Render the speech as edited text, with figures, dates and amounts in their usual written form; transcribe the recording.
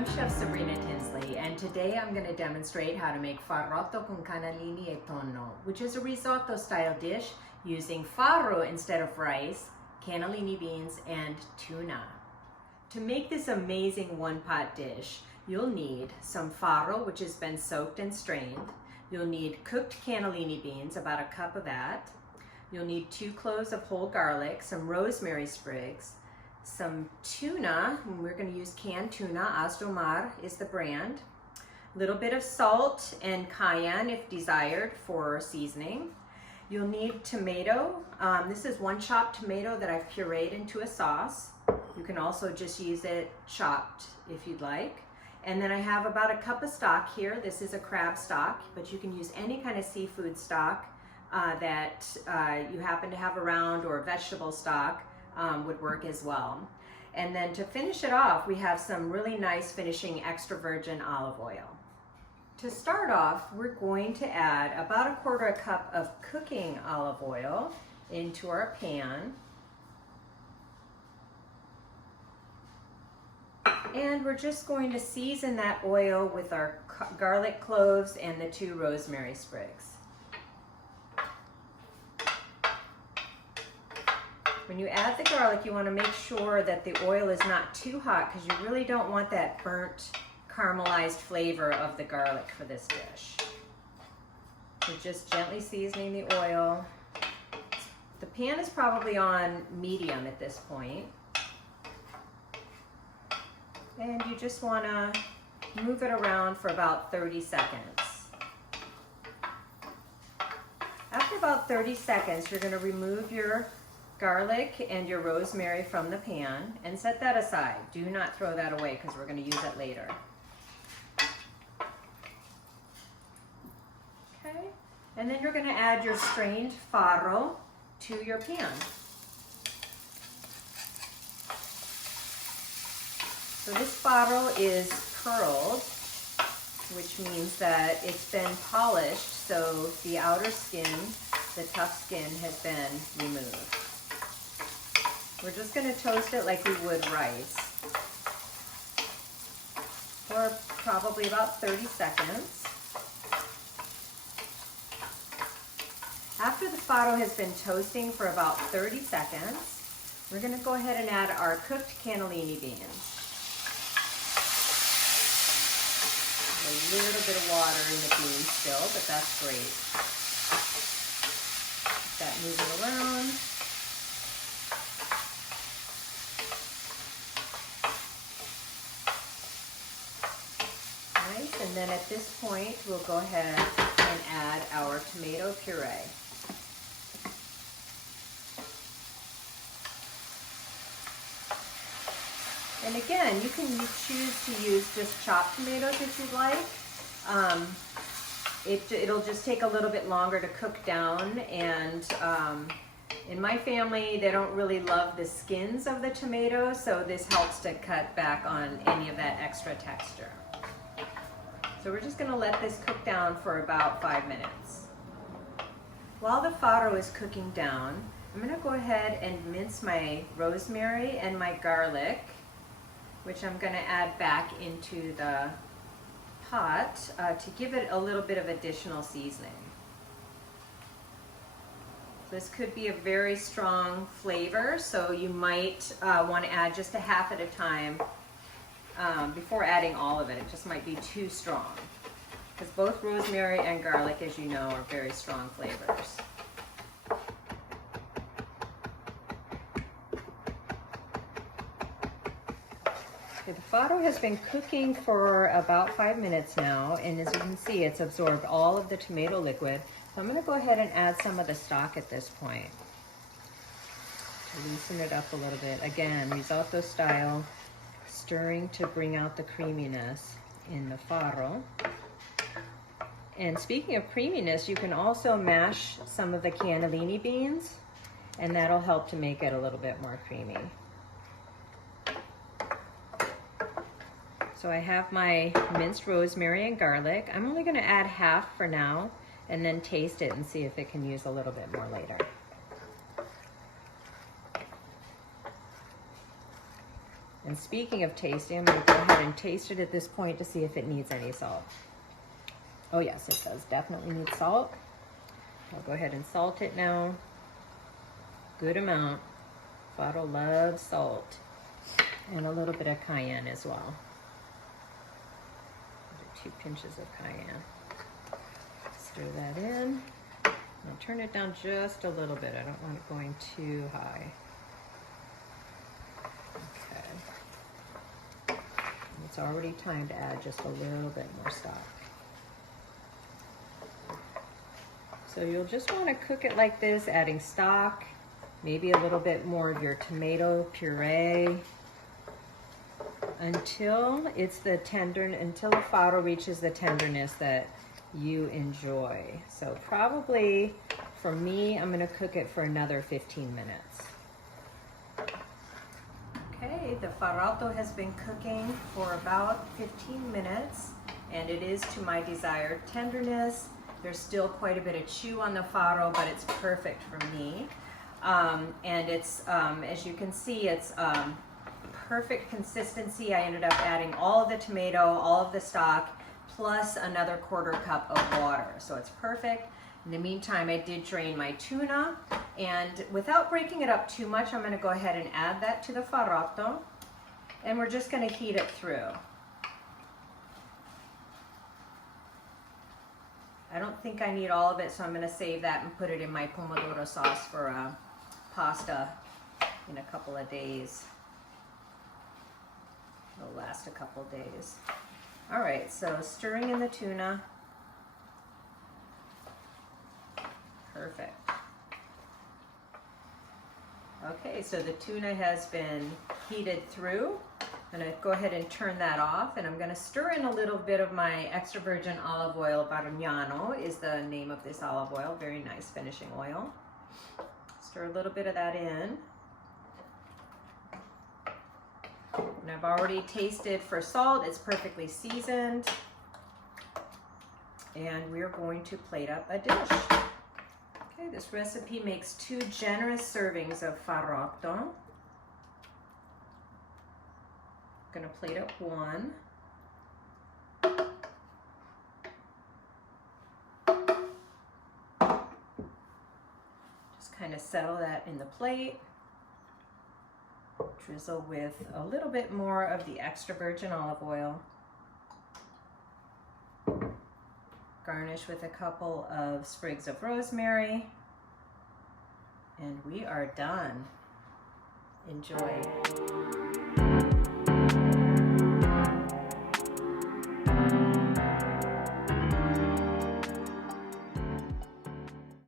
I'm Chef Sabrina Tinsley, and today I'm going to demonstrate how to make Farrotto con Cannellini e Tonno, which is a risotto style dish using farro instead of rice, cannellini beans, and tuna. To make this amazing one-pot dish, you'll need some farro, which has been soaked and strained. You'll need cooked cannellini beans, about a cup of that. You'll need 2 cloves of whole garlic, some rosemary sprigs, some tuna, and we're going to use canned tuna, Asdomar is the brand, a little bit of salt and cayenne if desired for seasoning. You'll need tomato. This is 1 chopped tomato that I've pureed into a sauce. You can also just use it chopped if you'd like. And then I have about a cup of stock here. This is a crab stock, but you can use any kind of seafood stock that you happen to have around, or vegetable stock would work as well. And then to finish it off, we have some really nice finishing extra virgin olive oil. To start off, we're going to add about 1/4 cup of cooking olive oil into our pan. And we're just going to season that oil with our garlic cloves and the 2 rosemary sprigs. When you add the garlic, you want to make sure that the oil is not too hot, because you really don't want that burnt, caramelized flavor of the garlic for this dish. So just gently seasoning the oil. The pan is probably on medium at this point. And you just want to move it around for about 30 seconds. After about 30 seconds, you're going to remove your garlic and your rosemary from the pan and set that aside. Do not throw that away, because we're going to use it later. Okay, and then you're going to add your strained farro to your pan. So this farro is curled, which means that it's been polished, so the outer skin, the tough skin, has been removed. We're just going to toast it like we would rice for probably about 30 seconds. After the farro has been toasting for about 30 seconds, we're going to go ahead and add our cooked cannellini beans. A little bit of water in the beans still, but that's great. Keep that moving around. Nice, and then at this point, we'll go ahead and add our tomato puree. And again, you can choose to use just chopped tomatoes if you'd like. It'll just take a little bit longer to cook down, and in my family, they don't really love the skins of the tomatoes, so this helps to cut back on any of that extra texture. So we're just going to let this cook down for about 5 minutes. While the farro is cooking down, I'm going to go ahead and mince my rosemary and my garlic, which I'm going to add back into the pot to give it a little bit of additional seasoning. This could be a very strong flavor, so you might want to add just a half at a time before adding all of it. It just might be too strong, because both rosemary and garlic, as you know, are very strong flavors. Okay, the farro has been cooking for about 5 minutes now, and as you can see, it's absorbed all of the tomato liquid. So I'm going to go ahead and add some of the stock at this point to loosen it up a little bit. Again, risotto style, stirring to bring out the creaminess in the farro. And speaking of creaminess, you can also mash some of the cannellini beans, and that'll help to make it a little bit more creamy. So I have my minced rosemary and garlic. I'm only going to add half for now, and then taste it and see if it can use a little bit more later. And speaking of tasting, I'm going to go ahead and taste it at this point to see if it needs any salt. Oh yes, it does definitely need salt. I'll go ahead and salt it now. Good amount. Farrotto loves salt. And a little bit of cayenne as well. 2 pinches of cayenne. Stir that in. I'll turn it down just a little bit. I don't want it going too high. Okay. It's already time to add just a little bit more stock. So you'll just want to cook it like this, adding stock, maybe a little bit more of your tomato puree until until the farro reaches the tenderness that you enjoy. So probably for me, I'm going to cook it for another 15 minutes. Okay, the farrotto has been cooking for about 15 minutes and it is to my desired tenderness. There's still quite a bit of chew on the farro, but it's perfect for me. And it's, as you can see, it's perfect consistency. I ended up adding all of the tomato, all of the stock, plus another 1/4 cup of water. So it's perfect. In the meantime, I did drain my tuna, and without breaking it up too much, I'm going to go ahead and add that to the farrotto, and we're just going to heat it through. I don't think I need all of it, so I'm going to save that and put it in my pomodoro sauce for pasta in a couple of days. It'll last a couple of days. All right, so stirring in the tuna. Perfect. Okay, so the tuna has been heated through. I'm going to go ahead and turn that off, and I'm going to stir in a little bit of my extra virgin olive oil. Bargnano is the name of this olive oil. Very nice finishing oil. Stir a little bit of that in. And I've already tasted for salt. It's perfectly seasoned. And we're going to plate up a dish. Okay, this recipe makes 2 generous servings of farrotto. I'm going to plate up 1. Just kind of settle that in the plate. Drizzle with a little bit more of the extra virgin olive oil. Garnish with a couple of sprigs of rosemary. And we are done. Enjoy.